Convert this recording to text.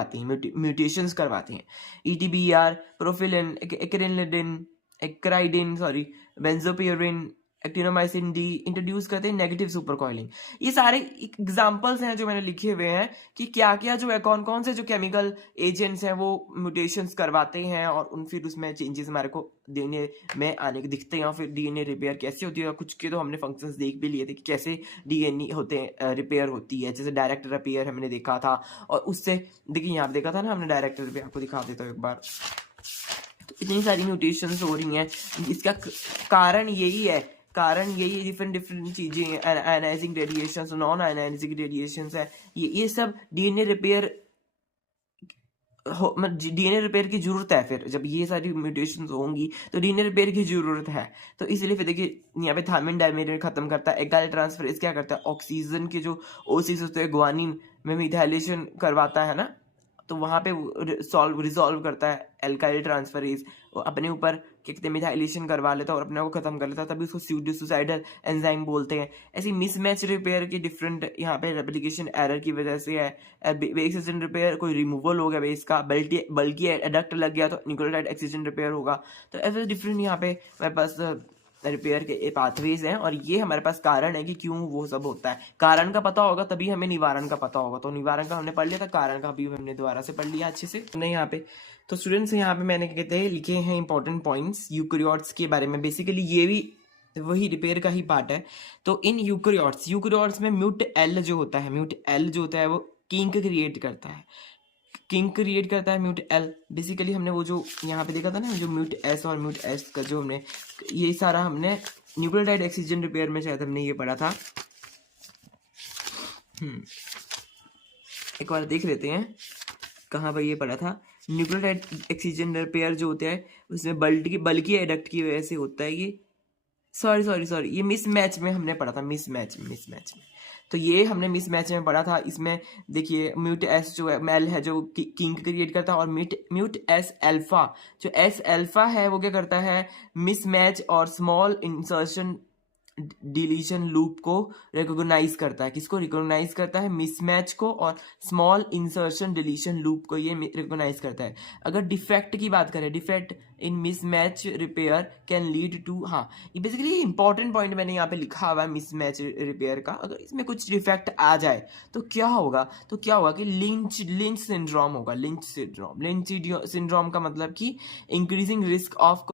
आती हैं, म्यूटेशंस करवाती हैं। ETBR, प्रोफिलिन, एक्राइडिन, बेंजोपियरिन, एक्टिनोमाइसिन डी इंट्रोड्यूस करते हैं नेगेटिव सुपर कॉइलिंग। ये सारे एग्जांपल्स हैं जो मैंने लिखे हुए हैं कि क्या क्या जो है, कौन कौन से जो केमिकल एजेंट्स हैं वो म्यूटेशंस करवाते हैं और उन फिर उसमें चेंजेस हमारे को डीएनए में आने के दिखते हैं। और फिर डीएनए रिपेयर कैसे होती है, कुछ के तो हमने फंक्शंस देख भी लिए थे कि कैसे डीएनए होते हैं, रिपेयर होती है। जैसे डायरेक्ट रिपेयर हमने देखा था, और उससे देखिए यहाँ पे देखा था ना हमने डायरेक्ट रिपेयर, आपको दिखा देता हूँ एक बार। तो इतनी सारी म्यूटेशंस हो रही हैं, इसका कारण यही है, डिफरेंट चीजें, ionising radiation, non ionising radiation है, ये सब डीएनए रिपेयर की जरूरत है। फिर जब ये सारी म्यूटेशंस होंगी तो डीएनए रिपेयर की जरूरत है। तो इसलिए फिर देखिए यहाँ पे थायमिन डायमेरेट खत्म करता है। एल्काइल ट्रांसफरेज क्या करता है, ऑक्सीजन के जो ओसिस होते हैं ग्वानिन में मिथाइलेशन करवाता है ना, तो वहां पे रिजॉल्व करता है एल्काइल ट्रांसफरेज, अपने ऊपर क्या कहते हैं मिथाइलेशन करवा लेता है और अपने को खत्म कर लेता है, तभी उसको सुसाइडल एंजाइम बोलते हैं। ऐसी मिसमैच रिपेयर की डिफरेंट यहाँ पे रेप्लिकेशन एरर की वजह से है। बेस एक्सीजन रिपेयर, कोई रिमूवल हो गया बेस का, बल्कि एडक्ट लग गया तो न्यूक्लियोटाइड एक्सीजन रिपेयर होगा। तो ऐसे डिफरेंट यहाँ पे हमारे पास रिपेयर के पाथवेज हैं, और ये हमारे पास कारण है कि क्यों वो सब होता है। कारण का पता होगा तभी हमें निवारण का पता होगा। तो निवारण का हमने पढ़ लिया था, कारण का भी हमने दोबारा से पढ़ लिया अच्छे से नहीं यहाँ पे। तो स्टूडेंट्स यहाँ पे मैंने कहते हैं लिखे हैं इंपॉर्टेंट पॉइंट्स यूकेरियोट्स के बारे में। बेसिकली ये भी वही रिपेयर का ही पार्ट है। तो इन यूकेरियोट्स में म्यूट एल जो होता है वो किंक क्रिएट करता है। म्यूट एल बेसिकली हमने वो जो यहाँ पे देखा था ना, जो म्यूट एस और म्यूट एस का जो हमने ये सारा हमने न्यूक्लियोटाइड एक्सीजन रिपेयर में शायद हमने ये पढ़ा था। एक बार देख लेते हैं कहाँ पर ये पढ़ा था। न्यूक्लियोटाइड एक्सीजन रिपेयर जो होता है उसमें बल्कि एडक्ट की वजह से होता है ये। सॉरी ये मिसमैच में हमने पढ़ा था, मिसमैच में। तो ये हमने मिसमैच में पढ़ा था। इसमें देखिए म्यूट एस जो एल है जो किंक क्रिएट करता है, और म्यूट एस अल्फा, जो एस अल्फा है वो क्या करता है, मिसमैच और स्मॉल इंसर्शन डिलीशन लूप को रिकॉग्नाइज करता है। किसको रिकॉग्नाइज करता है, मिसमैच को और स्मॉल इंसर्शन डिलीशन लूप को ये रिकॉग्नाइज करता है। अगर डिफेक्ट की बात करें, defect in mismatch repair can lead to, हाँ ये बेसिकली इंपॉर्टेंट पॉइंट मैंने यहाँ पे लिखा हुआ है मिसमैच रिपेयर का। अगर इसमें कुछ डिफेक्ट आ जाए तो क्या होगा कि लिंच सिंड्रोम होगा। लिंच सिंड्रोम का मतलब कि इंक्रीजिंग रिस्क ऑफ